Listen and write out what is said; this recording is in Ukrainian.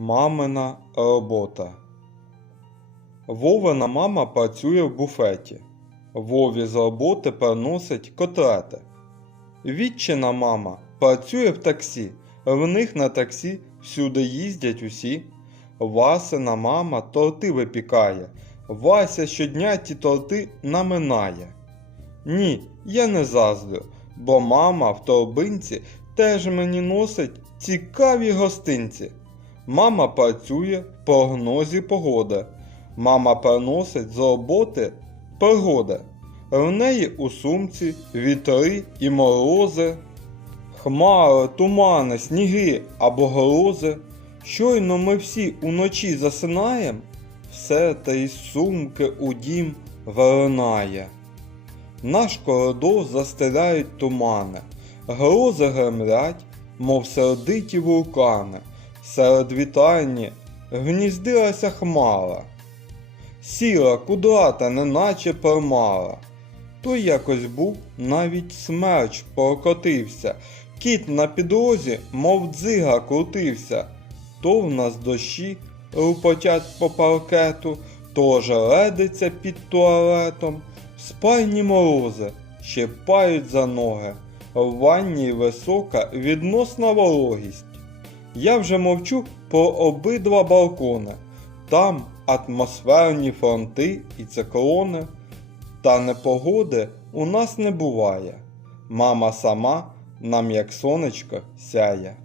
Мамина робота. Вовина мама працює в буфеті. Вові з роботи приносить котлети. Вітчина мама працює в таксі. В них на таксі всюди їздять усі. Васина мама торти випікає. Вася щодня ті торти наминає. Ні, я не заздрю, бо мама в торбинці теж мені носить цікаві гостинці. Мама працює в прогнозі погоди. Мама приносить з роботи пригоди. В неї у сумці вітри і морози, хмари, тумани, сніги або грози. Щойно ми всі уночі засинаєм, все те із сумки у дім виринає. Наш коридор застеляють тумани, грози гремлять, мов сердиті вулкани. Серед вітальні гніздилася хмара. Сіла кудрата, неначе пермара. То якось був навіть смерч прокотився, кіт на підлозі, мов дзига крутився. То в нас дощі рупотять по паркету, то желедиться під туалетом, спальні морози щепають за ноги, в ванні висока відносна вологість. Я вже мовчу про обидва балкони. Там атмосферні фронти і циклони. Та непогоди у нас не буває. Мама сама нам як сонечко сяє.